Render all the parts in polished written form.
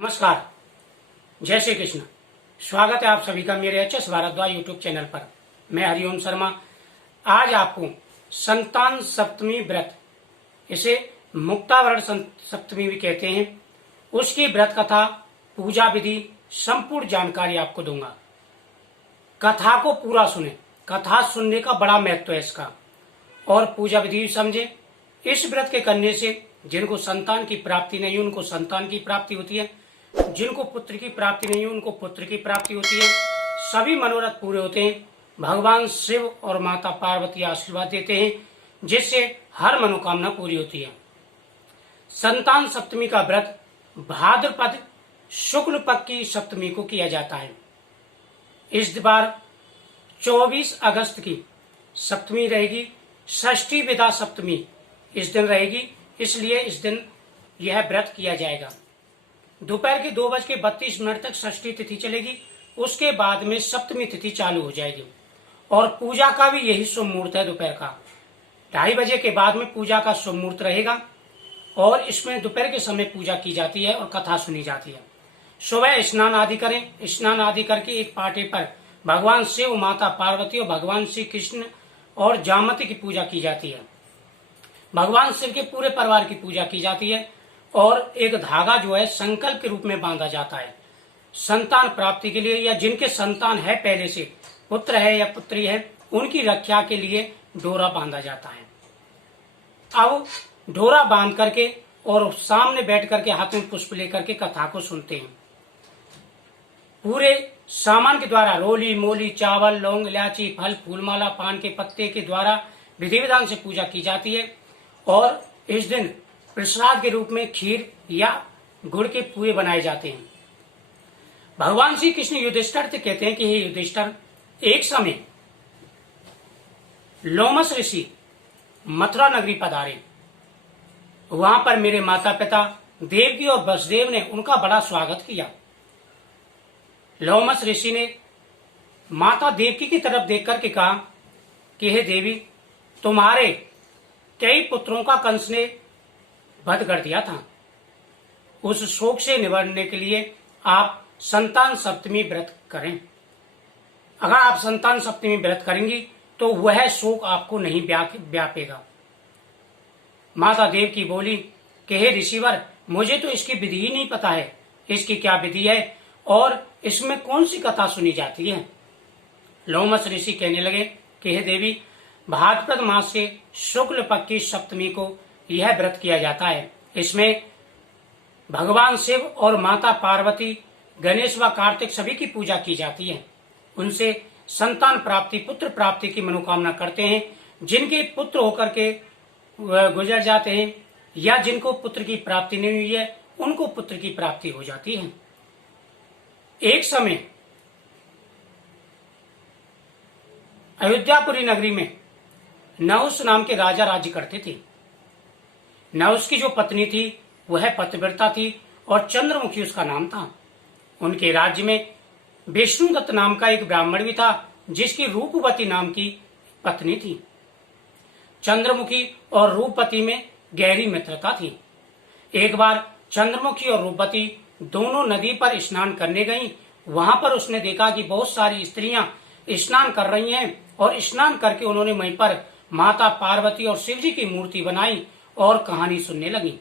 नमस्कार, जय श्री कृष्ण। स्वागत है आप सभी का मेरे एचएस भारद्वाज यूट्यूब चैनल पर। मैं हरिओम शर्मा आज आपको संतान सप्तमी व्रत, इसे मुक्तावरण सप्तमी भी कहते हैं, उसकी व्रत कथा, पूजा विधि, संपूर्ण जानकारी आपको दूंगा। कथा को पूरा सुने, कथा सुनने का बड़ा महत्व है इसका, और पूजा विधि भी समझे। इस व्रत के करने से जिनको संतान की प्राप्ति नहीं उनको संतान की प्राप्ति होती है, जिनको पुत्र की प्राप्ति नहीं उनको पुत्र की प्राप्ति होती है, सभी मनोरथ पूरे होते हैं। भगवान शिव और माता पार्वती आशीर्वाद देते हैं, जिससे हर मनोकामना पूरी होती है। संतान सप्तमी का व्रत भाद्रपद शुक्ल पक्ष की सप्तमी को किया जाता है। इस बार 24 अगस्त की सप्तमी रहेगी, षष्ठी विदा सप्तमी इस दिन रहेगी, इसलिए इस दिन यह व्रत किया जाएगा। दोपहर के 2:32 तक षष्ठी तिथि चलेगी, उसके बाद में सप्तमी तिथि चालू हो जाएगी। और पूजा का भी यही शुभ मुहूर्त है, दोपहर का 2:30 बजे के बाद में पूजा का शुभ मुहूर्त रहेगा। और इसमें दोपहर के समय पूजा की जाती है और कथा सुनी जाती है। सुबह स्नान आदि करें, स्नान आदि करके एक पाटे पर भगवान शिव, माता पार्वती और भगवान श्री कृष्ण और जामती की पूजा की जाती है। भगवान शिव के पूरे परिवार की पूजा की जाती है और एक धागा जो है संकल्प के रूप में बांधा जाता है संतान प्राप्ति के लिए, या जिनके संतान है पहले से, पुत्र है या पुत्री है, उनकी रक्षा के लिए डोरा बांधा जाता है। अब डोरा बांध करके और सामने बैठ करके हाथ में पुष्प लेकर के कथा को सुनते हैं। पूरे सामान के द्वारा रोली, मोली, चावल, लौंग, इलायची, फल, फूलमाला, पान के पत्ते के द्वारा विधि विधान से पूजा की जाती है। और इस दिन प्रसाद के रूप में खीर या गुड़ के पुए बनाए जाते हैं। भगवान श्री कृष्ण युधिष्ठिर से कहते हैं कि हे युधिष्ठिर, एक समय लोमस ऋषि मथुरा नगरी पधारे। वहां पर मेरे माता पिता देवकी और वसुदेव ने उनका बड़ा स्वागत किया। लोमस ऋषि ने माता देवकी की तरफ देख करके कहा कि हे देवी, तुम्हारे कई पुत्रों का कंस ने वध कर दिया था। उस शोक से निवारने के लिए आप संतान सप्तमी व्रत करें। अगर आप संतान सप्तमी व्रत करेंगी तो वह शोक आपको नहीं व्यापेगा। माता देव की बोली कि हे ऋषिवर, मुझे तो इसकी विधि ही नहीं पता है, इसकी क्या विधि है और इसमें कौन सी कथा सुनी जाती है। लोमस ऋषि कहने लगे कि हे देवी, भाद्रपद मास से शुक्ल पक्ष की सप्तमी को यह व्रत किया जाता है। इसमें भगवान शिव और माता पार्वती, गणेश व कार्तिक सभी की पूजा की जाती है। उनसे संतान प्राप्ति, पुत्र प्राप्ति की मनोकामना करते हैं। जिनके पुत्र होकर के गुजर जाते हैं या जिनको पुत्र की प्राप्ति नहीं हुई है, उनको पुत्र की प्राप्ति हो जाती है। एक समय अयोध्यापुरी नगरी में नहुस नाम के राजा राज्य करते थे। नहुस की जो पत्नी थी वह पतिव्रता थी और चंद्रमुखी उसका नाम था। उनके राज्य में विष्णुदत्त नाम का एक ब्राह्मण भी था, जिसकी रूपवती नाम की पत्नी थी। चंद्रमुखी और रूपवती में गहरी मित्रता थी। एक बार चंद्रमुखी और रूपवती दोनों नदी पर स्नान करने गईं। वहां पर उसने देखा कि बहुत सारी स्त्रियां स्नान कर रही हैं और स्नान करके उन्होंने वहीं पर माता पार्वती और शिव जी की मूर्ति बनाई और कहानी सुनने लगी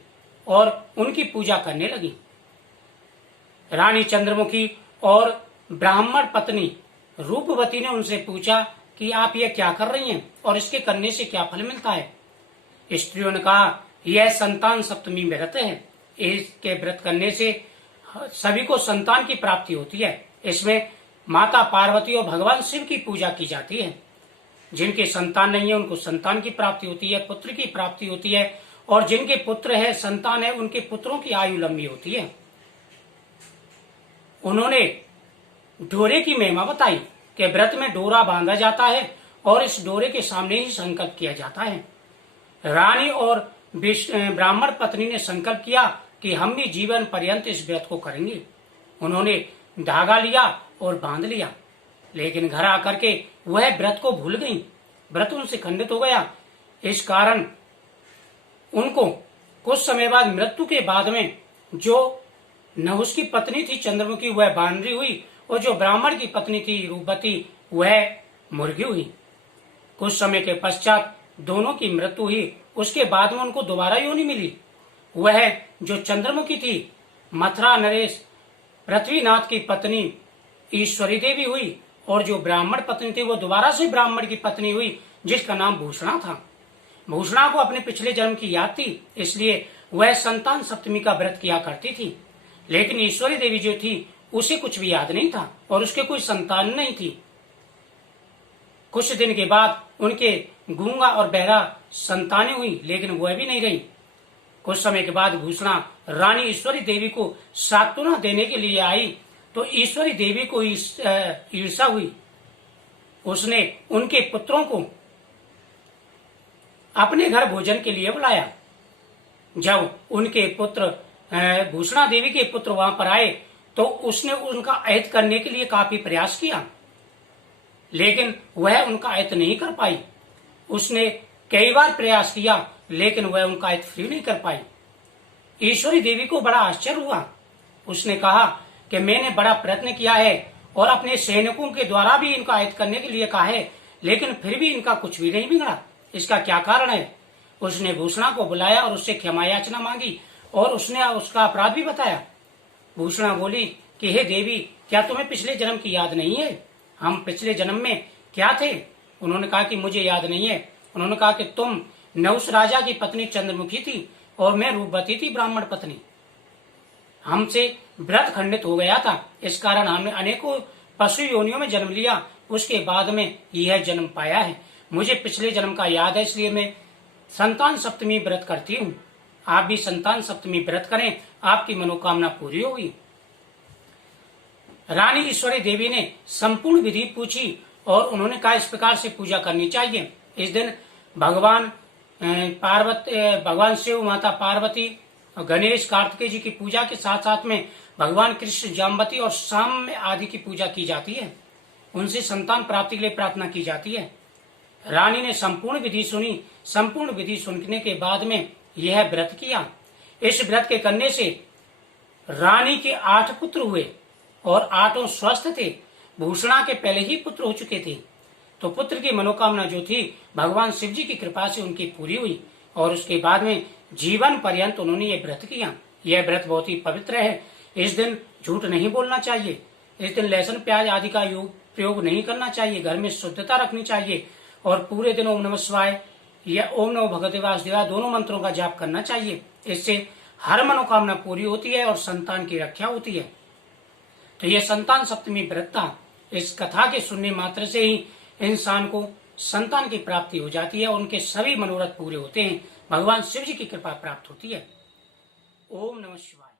और उनकी पूजा करने लगी। रानी चंद्रमुखी और ब्राह्मण पत्नी रूपवती ने उनसे पूछा कि आप ये क्या कर रही हैं और इसके करने से क्या फल मिलता है। स्त्रियों ने कहा, यह संतान सप्तमी व्रत है, इसके व्रत करने से सभी को संतान की प्राप्ति होती है। इसमें माता पार्वती और भगवान शिव की पूजा की जाती है। जिनके संतान नहीं है उनको संतान की प्राप्ति होती है, पुत्र की प्राप्ति होती है, और जिनके पुत्र है, संतान है, उनके पुत्रों की आयु लंबी होती है। उन्होंने डोरे की महिमा बताई कि व्रत में डोरा बांधा जाता है और इस डोरे के सामने ही संकल्प किया जाता है। रानी और ब्राह्मण पत्नी ने संकल्प किया कि हम भी जीवन पर्यंत इस व्रत को करेंगे। उन्होंने धागा लिया और बांध लिया, लेकिन घर आकर के वह व्रत को भूल गई। व्रत उनसे खंडित हो गया। इस कारण उनको कुछ समय बाद, मृत्यु के बाद में, जो न उसकी पत्नी थी चंद्रमुखी, वह बानरी हुई, और जो ब्राह्मण की पत्नी थी रूपवती, वह मुर्गी हुई। कुछ समय के पश्चात दोनों की मृत्यु हुई। उसके बाद में उनको दोबारा योनि मिली। वह जो चंद्रमुखी थी मथुरा नरेश पृथ्वीनाथ की पत्नी ईश्वरी देवी हुई, और जो ब्राह्मण पत्नी थी वो दोबारा से ब्राह्मण की पत्नी हुई, जिसका नाम भूषणा था। भूषणा को अपने पिछले जन्म की याद थी, इसलिए वह संतान सप्तमी का व्रत किया करती थी। लेकिन ईश्वरी देवी जो थी उसे कुछ भी याद नहीं था और उसके कोई संतान नहीं थी। कुछ दिन के बाद उनके गूंगा और बहरा संतानें हुई, लेकिन वह भी नहीं रही। कुछ समय के बाद भूषणा रानी ईश्वरी देवी को सांत्वना देने के लिए आई, तो ईश्वरी देवी को ईर्षा हुई। उसने उनके पुत्रों को अपने घर भोजन के लिए बुलाया। जब उनके पुत्र भूषणा देवी के पुत्र वहां पर आए तो उसने उनका अहित करने के लिए काफी प्रयास किया, लेकिन वह उनका अहित नहीं कर पाई। उसने कई बार प्रयास किया, लेकिन वह उनका अहित फ्री नहीं कर पाई। ईश्वरी देवी को बड़ा आश्चर्य हुआ। उसने कहा कि मैंने बड़ा प्रयत्न किया है और अपने सैनिकों के द्वारा भी इनका अहित करने के लिए कहा है, लेकिन फिर भी इनका कुछ भी नहीं बिगड़ा। इसका क्या कारण है? उसने भूषणा को बुलाया और उससे क्षमा याचना मांगी और उसने उसका अपराध भी बताया। भूषणा बोली कि हे देवी, क्या तुम्हें पिछले जन्म की याद नहीं है? हम पिछले जन्म में क्या थे? उन्होंने कहा कि मुझे याद नहीं है। उन्होंने कहा कि तुम नहुष राजा की पत्नी चंद्रमुखी थी और मैं रूपवती थी ब्राह्मण पत्नी। हमसे व्रत खंडित हो गया था, इस कारण हमने अनेकों पशु योनियों में जन्म लिया। उसके बाद में यह जन्म पाया है। मुझे पिछले जन्म का याद है, इसलिए मैं संतान सप्तमी व्रत करती हूँ। आप भी संतान सप्तमी व्रत करें, आपकी मनोकामना पूरी होगी। रानी ईश्वरी देवी ने संपूर्ण विधि पूछी और उन्होंने कहा इस प्रकार से पूजा करनी चाहिए। इस दिन भगवान भगवान शिव, माता पार्वती, गणेश, कार्तिकेय जी की पूजा के साथ साथ में भगवान कृष्ण, जाम्बती और साम्य आदि की पूजा की जाती है। उनसे संतान प्राप्ति के लिए प्रार्थना की जाती है। रानी ने संपूर्ण विधि सुनी। संपूर्ण विधि सुनने के बाद में यह व्रत किया। इस व्रत के करने से रानी के 8 पुत्र हुए और 8 स्वस्थ थे। भूषणा के पहले ही पुत्र हो चुके थे, तो पुत्र की मनोकामना जो थी भगवान शिव जी की कृपा से उनकी पूरी हुई और उसके बाद में जीवन पर्यंत उन्होंने ये व्रत किया। यह व्रत बहुत ही पवित्र है। इस दिन झूठ नहीं बोलना चाहिए। इस दिन लहसुन प्याज आदि का प्रयोग नहीं करना चाहिए। घर में शुद्धता रखनी चाहिए और पूरे दिन ओम नमः शिवाय या ओम नमो भगवते वासुदेवाय दोनों मंत्रों का जाप करना चाहिए। इससे हर मनोकामना पूरी होती है और संतान की रक्षा होती है। तो यह संतान सप्तमी व्रत था। इस कथा के सुनने मात्र से ही इंसान को संतान की प्राप्ति हो जाती है और उनके सभी मनोरथ पूरे होते हैं। भगवान शिव जी की कृपा प्राप्त होती है। ओम नमः शिवाय।